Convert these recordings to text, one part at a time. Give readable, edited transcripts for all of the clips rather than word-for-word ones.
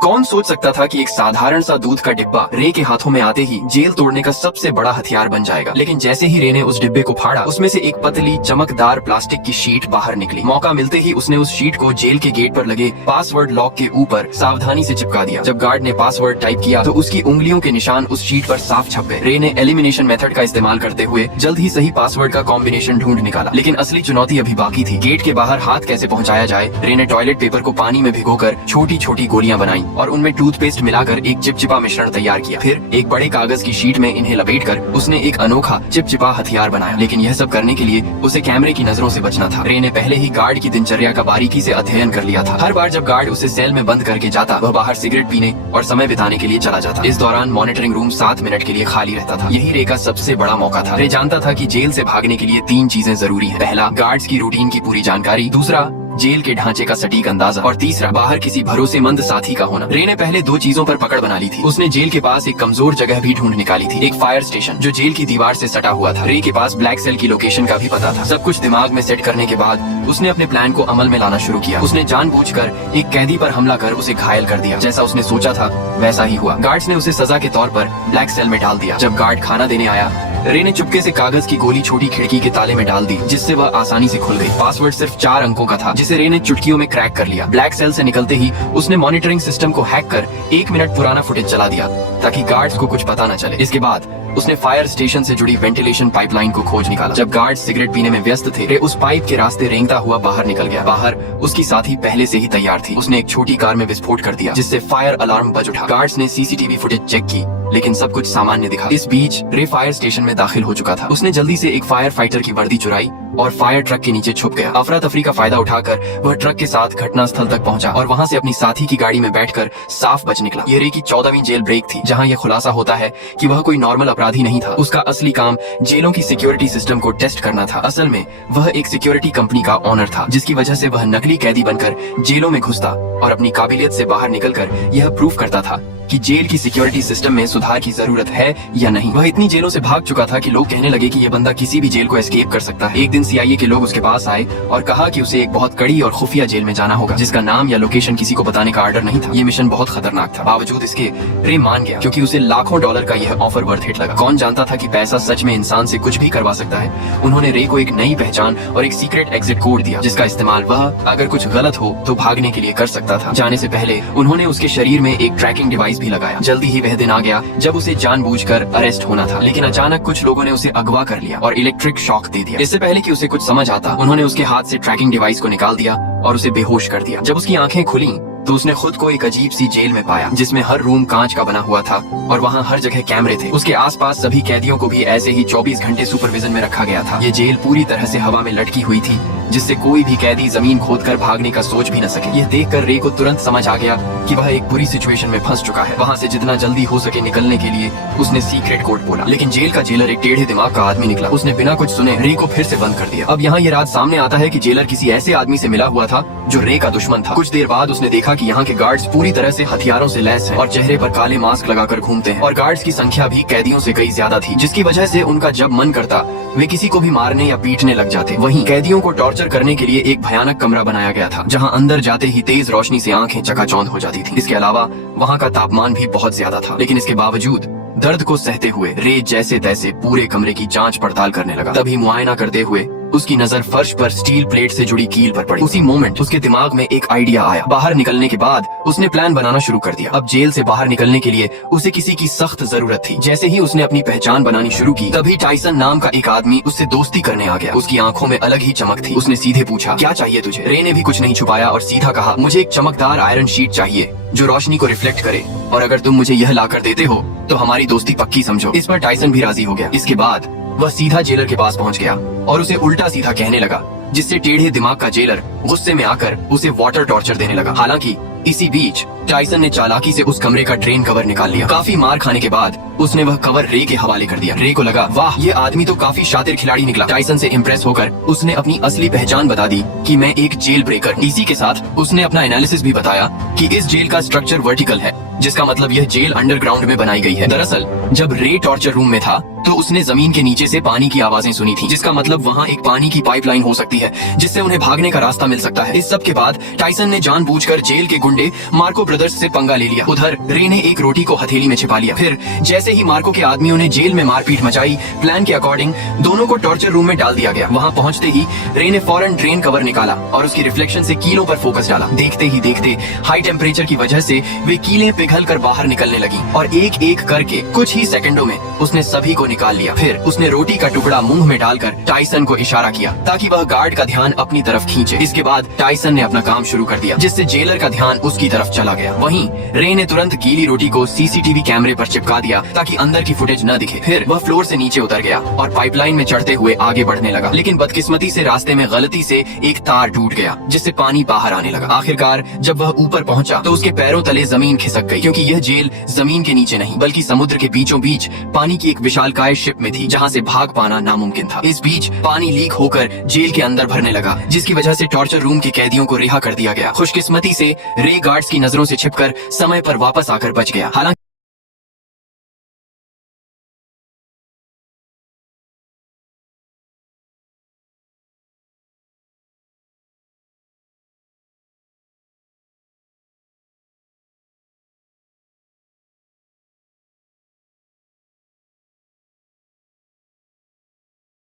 कौन सोच सकता था कि एक साधारण सा दूध का डिब्बा रे के हाथों में आते ही जेल तोड़ने का सबसे बड़ा हथियार बन जाएगा। लेकिन जैसे ही रे ने उस डिब्बे को फाड़ा, उसमें से एक पतली चमकदार प्लास्टिक की शीट बाहर निकली। मौका मिलते ही उसने उस शीट को जेल के गेट पर लगे पासवर्ड लॉक के ऊपर सावधानी से चिपका दिया। जब गार्ड ने पासवर्ड टाइप किया तो उसकी उंगलियों के निशान उस शीट पर साफ छप गए। रे ने एलिमिनेशन मेथड का इस्तेमाल करते हुए जल्द ही सही पासवर्ड का कॉम्बिनेशन ढूंढ निकाला। लेकिन असली चुनौती अभी बाकी थी। गेट के बाहर हाथ कैसे पहुँचाया जाए। रे ने टॉयलेट पेपर को पानी में भिगोकर छोटी छोटी गोलियां बनाई और उनमें टूथपेस्ट मिलाकर एक चिपचिपा मिश्रण तैयार किया। फिर एक बड़े कागज की शीट में इन्हें लपेटकर उसने एक अनोखा चिपचिपा हथियार बनाया। लेकिन यह सब करने के लिए उसे कैमरे की नजरों से बचना था। रे ने पहले ही गार्ड की दिनचर्या का बारीकी से अध्ययन कर लिया था। हर बार जब गार्ड उसे सेल में बंद करके जाता, वह बाहर सिगरेट पीने और समय बिताने के लिए चला जाता। इस दौरान मॉनिटरिंग रूम 7 मिनट के लिए खाली रहता था। यही रे का सबसे बड़ा मौका था। रे जानता था कि जेल से भागने के लिए 3 चीजें जरूरी हैं। पहला, गार्ड्स की रूटीन की पूरी जानकारी। दूसरा, जेल के ढांचे का सटीक अंदाजा। और तीसरा, बाहर किसी भरोसेमंद साथी का होना। रे ने पहले 2 चीजों पर पकड़ बना ली थी। उसने जेल के पास एक कमजोर जगह भी ढूंढ निकाली थी, एक फायर स्टेशन जो जेल की दीवार से सटा हुआ था। रे के पास ब्लैक सेल की लोकेशन का भी पता था। सब कुछ दिमाग में सेट करने के बाद उसने अपने प्लान को अमल में लाना शुरू किया। उसने जानबूझकर एक कैदी पर हमला कर उसे घायल कर दिया। जैसा उसने सोचा था वैसा ही हुआ। गार्ड्स ने उसे सजा के तौर पर ब्लैक सेल में डाल दिया। जब गार्ड खाना देने आया, रे ने चुपके से कागज की गोली छोटी खिड़की के ताले में डाल दी, जिससे वह आसानी से खुल गई। पासवर्ड सिर्फ 4 अंकों का था, जिसे रे ने चुटकियों में क्रैक कर लिया। ब्लैक सेल से निकलते ही उसने मॉनिटरिंग सिस्टम को हैक कर 1 मिनट पुराना फुटेज चला दिया ताकि गार्ड्स को कुछ पता न चले। इसके बाद उसने फायर स्टेशन से जुड़ी वेंटिलेशन पाइपलाइन को खोज निकाला। जब गार्ड सिगरेट पीने में व्यस्त थे, रे उस पाइप के रास्ते रेंगता हुआ बाहर निकल गया। बाहर उसकी साथी पहले से ही तैयार थी। उसने एक छोटी कार में विस्फोट कर दिया, जिससे फायर अलार्म बज उठा। गार्ड्स ने सीसीटीवी फुटेज चेक की, लेकिन सब कुछ सामान्य दिखा। इस बीच रे फायर स्टेशन में दाखिल हो चुका था। उसने जल्दी से एक फायर फाइटर की वर्दी चुराई और फायर ट्रक के नीचे छुप गया। अफरा तफरी का फायदा उठाकर वह ट्रक के साथ घटना स्थल तक पहुंचा और वहां से अपनी साथी की गाड़ी में बैठकर साफ बच निकला। ये रे की 14वीं जेल ब्रेक थी, जहां यह खुलासा होता है कि वह कोई नॉर्मल अपराधी नहीं था। उसका असली काम जेलों की सिक्योरिटी सिस्टम को टेस्ट करना था। असल में वह एक सिक्योरिटी कंपनी का ओनर था, जिसकी वजह से वह नकली कैदी बनकर जेलों में घुसता और अपनी काबिलियत से बाहर निकलकर यह प्रूफ करता था कि जेल की सिक्योरिटी सिस्टम में सुधार की जरूरत है या नहीं। वह इतनी जेलों से भाग चुका था कि लोग कहने लगे कि यह बंदा किसी भी जेल को एस्केप कर सकता है। एक दिन सीआईए के लोग उसके पास आए और कहा कि उसे एक बहुत कड़ी और खुफिया जेल में जाना होगा, जिसका नाम या लोकेशन किसी को बताने का आर्डर नहीं था। ये मिशन बहुत खतरनाक था। बावजूद इसके रे मान गया, क्योंकि उसे लाखों डॉलर का यह ऑफर वर्थ इट लगा। कौन जानता था कि पैसा सच में इंसान से कुछ भी करवा सकता है। उन्होंने रे को एक नई पहचान और एक सीक्रेट एग्जिट कोड दिया, जिसका इस्तेमाल वह अगर कुछ गलत हो तो भागने के लिए कर सकता था। जाने से पहले उन्होंने उसके शरीर में एक ट्रैकिंग डिवाइस भी लगाया। जल्दी ही वह दिन आ गया जब उसे जानबूझकर अरेस्ट होना था, लेकिन अचानक कुछ लोगों ने उसे अगवा कर लिया और इलेक्ट्रिक शॉक दे दिया। इससे पहले कि उसे कुछ समझ आता, उन्होंने उसके हाथ से ट्रैकिंग डिवाइस को निकाल दिया और उसे बेहोश कर दिया। जब उसकी आंखें खुली तो उसने खुद को एक अजीब सी जेल में पाया, जिसमें हर रूम कांच का बना हुआ था और वहाँ हर जगह कैमरे थे। उसके आसपास सभी कैदियों को भी ऐसे ही 24 घंटे सुपरविजन में रखा गया था। ये जेल पूरी तरह से हवा में लटकी हुई थी, जिससे कोई भी कैदी जमीन खोदकर भागने का सोच भी न सके। यह देखकर रे को तुरंत समझ आ गया कि वह एक बुरी सिचुएशन में फंस चुका है। वहाँ से जितना जल्दी हो सके निकलने के लिए उसने सीक्रेट कोड बोला, लेकिन जेल का जेलर एक टेढ़े दिमाग का आदमी निकला। उसने बिना कुछ सुने रे को फिर से बंद कर दिया। अब यहाँ ये राज सामने आता है कि जेलर किसी ऐसे आदमी से मिला हुआ था जो रे का दुश्मन था। कुछ देर बाद उसने देखा कि यहाँ के गार्ड्स पूरी तरह से हथियारों से लैस हैं और चेहरे पर काले मास्क लगाकर घूमते हैं, और गार्ड्स की संख्या भी कैदियों से कई ज्यादा थी, जिसकी वजह से उनका जब मन करता वे किसी को भी मारने या पीटने लग जाते। वहीं कैदियों को टॉर्चर करने के लिए एक भयानक कमरा बनाया गया था, जहां अंदर जाते ही तेज रोशनी से आंखें चकाचौंध हो जाती थी। इसके अलावा वहां का तापमान भी बहुत ज्यादा था, लेकिन इसके बावजूद दर्द को सहते हुए रे जैसे तैसे पूरे कमरे की जांच पड़ताल करने लगा। तभी मुआयना करते हुए उसकी नजर फर्श पर स्टील प्लेट से जुड़ी कील पर पड़ी। उसी मोमेंट उसके दिमाग में एक आइडिया आया। बाहर निकलने के बाद उसने प्लान बनाना शुरू कर दिया। अब जेल से बाहर निकलने के लिए उसे किसी की सख्त जरूरत थी। जैसे ही उसने अपनी पहचान बनानी शुरू की, तभी टाइसन नाम का एक आदमी उससे दोस्ती करने आ गया। उसकी आंखों में अलग ही चमक थी। उसने सीधे पूछा, क्या चाहिए तुझे? रे ने भी कुछ नहीं छुपाया और सीधा कहा, मुझे एक चमकदार आयरन शीट चाहिए जो रोशनी को रिफ्लेक्ट करे, और अगर तुम मुझे यह लाकर देते हो तो हमारी दोस्ती पक्की समझो। इस पर टाइसन भी राजी हो गया। इसके बाद वह सीधा जेलर के पास पहुंच गया और उसे उल्टा सीधा कहने लगा, जिससे टेढ़े दिमाग का जेलर गुस्से में आकर उसे वाटर टॉर्चर देने लगा। हालांकि इसी बीच टाइसन ने चालाकी से उस कमरे का ड्रेन कवर निकाल लिया। काफी मार खाने के बाद उसने वह कवर रे के हवाले कर दिया। रे को लगा, वाह, ये आदमी तो काफी शातिर खिलाड़ी निकला। टाइसन से इम्प्रेस होकर उसने अपनी असली पहचान बता दी कि मैं एक जेल ब्रेकर हूँ। इसी के साथ उसने अपना एनालिसिस भी बताया कि इस जेल का स्ट्रक्चर वर्टिकल है, जिसका मतलब यह जेल अंडरग्राउंड में बनाई गई है। दरअसल जब रे टॉर्चर रूम में था तो उसने जमीन के नीचे से पानी की आवाजें सुनी थी, जिसका मतलब वहाँ एक पानी की पाइपलाइन हो सकती है जिससे उन्हें भागने का रास्ता मिल सकता है। इस सब के बाद टाइसन ने जानबूझकर जेल के गुंडे मार्को ब्रदर्स से पंगा ले लिया। उधर रे ने एक रोटी को हथेली में छिपा लिया। फिर जैसे ही मार्को के आदमियों ने जेल में मारपीट मचाई, प्लान के अकॉर्डिंग दोनों को टॉर्चर रूम में डाल दिया गया। वहाँ पहुँचते ही रे ने फौरन ड्रेन कवर निकाला और उसकी रिफ्लेक्शन से कीलों पर फोकस डाला। देखते ही देखते हाई टेम्परेचर की वजह से वे कीलें पिघल कर बाहर निकलने लगी और एक एक करके कुछ ही सेकंडों में उसने सभी को निकाल लिया। फिर उसने रोटी का टुकड़ा मुंह में डालकर टाइसन को इशारा किया ताकि वह गार्ड का ध्यान अपनी तरफ खींचे। इसके बाद टाइसन ने अपना काम शुरू कर दिया, जिससे जेलर का ध्यान उसकी तरफ चला गया। वहीं रे ने तुरंत गीली रोटी को सीसीटीवी कैमरे पर चिपका दिया ताकि अंदर की फुटेज न दिखे। फिर वह फ्लोर से नीचे उतर गया और पाइपलाइन में चढ़ते हुए आगे बढ़ने लगा, लेकिन बदकिस्मती से रास्ते में गलती से एक तार टूट गया जिससे पानी बाहर आने लगा। आखिरकार जब वह ऊपर पहुंचा तो उसके पैरों तले जमीन खिसक गई, क्योंकि यह जेल जमीन के नीचे नहीं बल्कि समुद्र के बीचों बीच पानी की एक विशालकाय शिप में थी, जहाँ से भाग पाना नामुमकिन था। इस बीच पानी लीक होकर जेल के अंदर भरने लगा, जिसकी वजह से टॉर्चर रूम के कैदियों को रिहा कर दिया गया। खुशकिस्मती से रे गार्ड्स की नजरों से छिपकर समय पर वापस आकर बच गया। हालांकि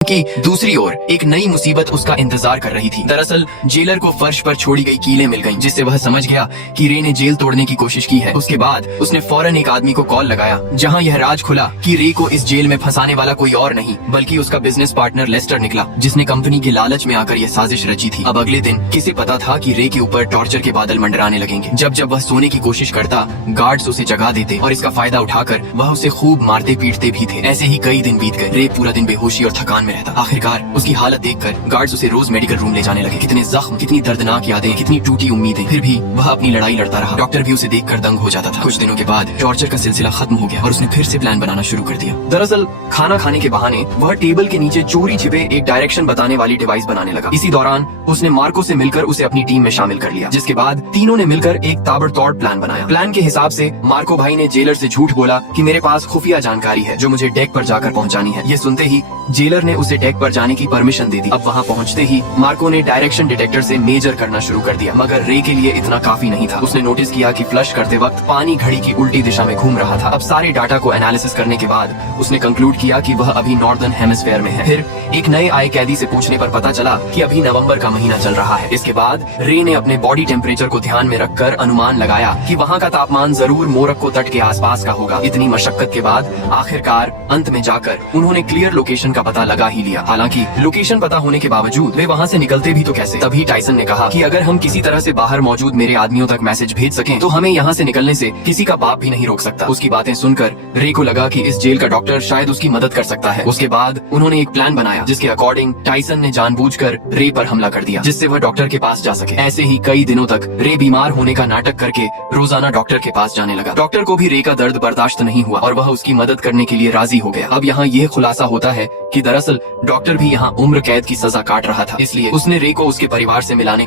कि दूसरी ओर एक नई मुसीबत उसका इंतजार कर रही थी। दरअसल जेलर को फर्श पर छोड़ी गई कीलें मिल गईं, जिससे वह समझ गया कि रे ने जेल तोड़ने की कोशिश की है। उसके बाद उसने फौरन एक आदमी को कॉल लगाया, जहां यह राज खुला कि रे को इस जेल में फंसाने वाला कोई और नहीं बल्कि उसका बिजनेस पार्टनर लेस्टर निकला, जिसने कंपनी के लालच में आकर यह साजिश रची थी। अब अगले दिन किसे पता था कि रे के ऊपर टॉर्चर के बादल मंडराने लगेंगे। जब जब वह सोने की कोशिश करता, गार्ड्स उसे जगा देते और इसका फायदा उठाकर वह उसे खूब मारते पीटते भी थे। ऐसे ही कई दिन बीत गए। रे पूरा दिन बेहोशी और थकान में रहता। आखिरकार उसकी हालत देखकर गार्ड्स उसे रोज मेडिकल रूम ले जाने लगे। कितने जख्म, कितनी दर्दनाक यादें, कितनी टूटी उम्मीदें, फिर भी वह अपनी लड़ाई लड़ता रहा। डॉक्टर भी उसे देखकर दंग हो जाता था। कुछ दिनों के बाद टॉर्चर का सिलसिला खत्म हो गया और उसने फिर से प्लान बनाना शुरू कर दिया। दरअसल खाना खाने के बहाने वह टेबल के नीचे चोरी छिपे एक डायरेक्शन बताने वाली डिवाइस बनाने लगा। इसी दौरान उसने मार्को से मिलकर उसे अपनी टीम में शामिल कर लिया, जिसके बाद तीनों ने मिलकर एक ताबड़तोड़ प्लान बनाया। प्लान के हिसाब से मार्को भाई ने जेलर से झूठ बोला कि मेरे पास खुफिया जानकारी है जो मुझे डेक पर जाकर पहुंचानी है। ये सुनते ही जेलर ने उसे डेक पर जाने की परमिशन दे दी। अब वहां पहुंचते ही मार्को ने डायरेक्शन डिटेक्टर से मेजर करना शुरू कर दिया, मगर रे के लिए इतना काफी नहीं था। उसने नोटिस किया कि फ्लश करते वक्त पानी घड़ी की उल्टी दिशा में घूम रहा था। अब सारे डाटा को एनालिसिस करने के बाद उसने कंक्लूड किया कि वह अभी नॉर्दर्न हेमिस्फीयर में है। फिर एक नए आए कैदी से पूछने पर पता चला कि अभी नवंबर का महीना चल रहा है। इसके बाद रे ने अपने बॉडी टेम्परेचर को ध्यान में रखकर अनुमान लगाया कि वहाँ का तापमान जरूर मोरक्को तट के आसपास का होगा। इतनी मशक्कत के बाद आखिरकार अंत में जाकर उन्होंने क्लियर लोकेशन का पता लगा ही लिया। हालांकि लोकेशन पता होने के बावजूद वे वहाँ से निकलते भी तो कैसे। तभी टाइसन ने कहा कि अगर हम किसी तरह से बाहर मौजूद मेरे आदमियों तक मैसेज भेज सकें तो हमें यहाँ से निकलने से किसी का बाप भी नहीं रोक सकता। उसकी बातें सुनकर रे को लगा कि इस जेल का डॉक्टर शायद उसकी मदद कर सकता है। उसके बाद उन्होंने एक प्लान बनाया, जिसके अकॉर्डिंग टाइसन ने जानबूझकर रे पर हमला कर दिया, जिससे वह डॉक्टर के पास जा सके। ऐसे ही कई दिनों तक रे बीमार होने का नाटक करके रोजाना डॉक्टर के पास जाने लगा। डॉक्टर को भी रे का दर्द बर्दाश्त नहीं हुआ और वह उसकी मदद करने के लिए राजी हो गया। अब यहाँ यह खुलासा होता है कि दरअसल डॉक्टर भी यहाँ उम्र कैद की सजा काट रहा था, इसलिए उसने रे को उसके परिवार से मिलाने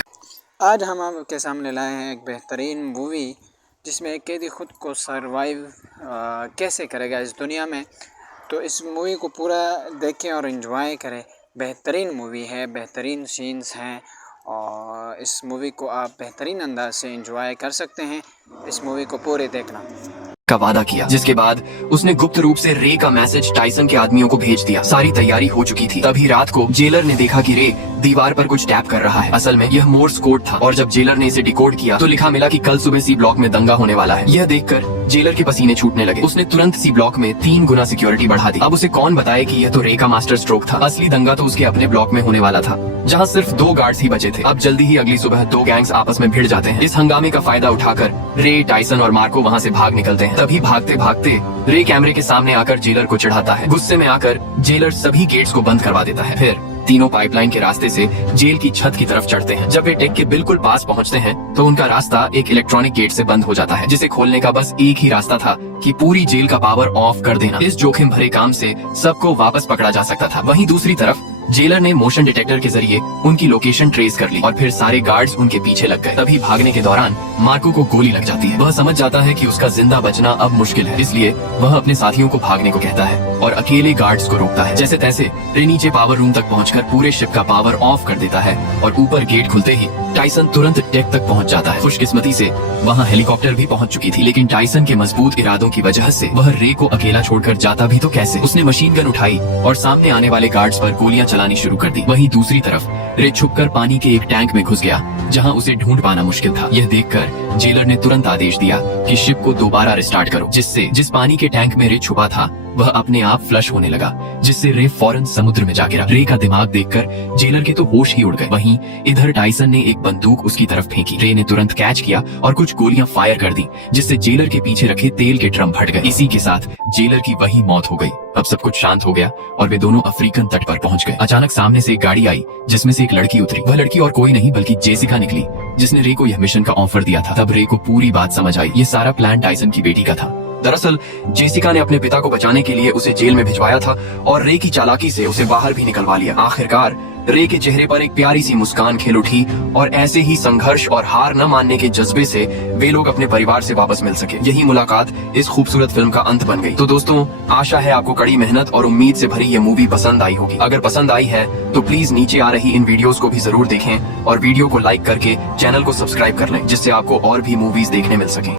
आज हम आपके सामने लाए हैं एक बेहतरीन मूवी, जिसमें एक कैदी खुद को सरवाइव कैसे करेगा इस दुनिया में। तो इस मूवी को पूरा देखें और एंजॉय करें। बेहतरीन मूवी है, बेहतरीन सीन्स हैं और इस मूवी को आप बेहतरीन अंदाज से एंजॉय कर सकते हैं। इस मूवी को पूरे देखना का वादा किया, जिसके बाद उसने गुप्त रूप से रे का मैसेज टाइसन के आदमियों को भेज दिया। सारी तैयारी हो चुकी थी। तभी रात को जेलर ने देखा कि रे दीवार पर कुछ टैप कर रहा है। असल में यह मोर्स कोड था और जब जेलर ने इसे डिकोड किया तो लिखा मिला कि कल सुबह सी ब्लॉक में दंगा होने वाला है। यह देखकर जेलर के पसीने छूटने लगे। उसने तुरंत सी ब्लॉक में 3 गुना सिक्योरिटी बढ़ा दी। अब उसे कौन बताए कि यह तो रे का मास्टर स्ट्रोक था। असली दंगा तो उसके अपने ब्लॉक में होने वाला था, जहाँ सिर्फ 2 गार्ड्स ही बचे थे। अब जल्दी ही अगली सुबह 2 गैंग्स आपस में भिड़ जाते हैं। इस हंगामे का फायदा उठाकर रे, टाइसन और मार्को वहाँ से भाग निकलते हैं। तभी भागते भागते रे कैमरे के सामने आकर जेलर को चिढ़ाता है। गुस्से में आकर जेलर सभी गेट्स को बंद करवा देता है। फिर तीनों पाइपलाइन के रास्ते से जेल की छत की तरफ चढ़ते हैं। जब वे डेक के बिल्कुल पास पहुंचते हैं तो उनका रास्ता एक इलेक्ट्रॉनिक गेट से बंद हो जाता है, जिसे खोलने का बस एक ही रास्ता था कि पूरी जेल का पावर ऑफ कर देना। इस जोखिम भरे काम से सबको वापस पकड़ा जा सकता था। वहीं दूसरी तरफ जेलर ने मोशन डिटेक्टर के जरिए उनकी लोकेशन ट्रेस कर ली और फिर सारे गार्ड्स उनके पीछे लग गए। तभी भागने के दौरान मार्को को गोली लग जाती है। वह समझ जाता है कि उसका जिंदा बचना अब मुश्किल है, इसलिए वह अपने साथियों को भागने को कहता है और अकेले गार्ड्स को रोकता है। जैसे तैसे रे नीचे पावर रूम तक पहुंचकर पूरे शिप का पावर ऑफ कर देता है और ऊपर गेट खुलते ही टाइसन तुरंत डेक तक पहुंच जाता है। खुशकिस्मती से वहां हेलीकॉप्टर भी पहुंच चुकी थी, लेकिन टाइसन के मजबूत इरादों की वजह से वह रे को अकेला छोड़कर जाता भी तो कैसे। उसने मशीन गन उठाई और सामने आने वाले गार्ड्स पर गोलियां चलानी शुरू कर दी। वहीं दूसरी तरफ रे छुपकर पानी के एक टैंक में घुस गया जहां उसे ढूंढ पाना मुश्किल था। यह देखकर जेलर ने तुरंत आदेश दिया कि शिप को दोबारा रिस्टार्ट करो, जिससे जिस पानी के टैंक में रे छुपा था वह अपने आप फ्लश होने लगा, जिससे रे फौरन समुद्र में जा गिरा। रे का दिमाग देखकर जेलर के तो होश ही उड़ गए। वहीं इधर टाइसन ने एक बंदूक उसकी तरफ फेंकी। रे ने तुरंत कैच किया और कुछ गोलियां फायर कर दी, जिससे जेलर के पीछे रखे तेल के ड्रम फट गए। इसी के साथ जेलर की वही मौत हो गई। अब सब कुछ शांत हो गया और वे दोनों अफ्रीकन तट पर पहुंच गए। अचानक सामने से एक गाड़ी आई जिसमें से एक लड़की उतरी। वह लड़की और कोई नहीं बल्कि जेसिका निकली, जिसने रे को यह मिशन का ऑफर दिया था। तब रे को पूरी बात समझ आई। ये सारा प्लान टाइसन की बेटी का था। दरअसल जेसिका ने अपने पिता को बचाने के लिए उसे जेल में भिजवाया था और रे की चालाकी से उसे बाहर भी निकलवा लिया। आखिरकार रे के चेहरे पर एक प्यारी सी मुस्कान खिल उठी और ऐसे ही संघर्ष और हार न मानने के जज्बे से वे लोग अपने परिवार से वापस मिल सके। यही मुलाकात इस खूबसूरत फिल्म का अंत बन गई। तो दोस्तों, आशा है आपको कड़ी मेहनत और उम्मीद से भरी ये मूवी पसंद आई होगी। अगर पसंद आई है तो प्लीज नीचे आ रही इन वीडियोस को भी जरूर देखें और वीडियो को लाइक करके चैनल को सब्सक्राइब कर लें, जिससे आपको और भी मूवीज देखने मिल सके।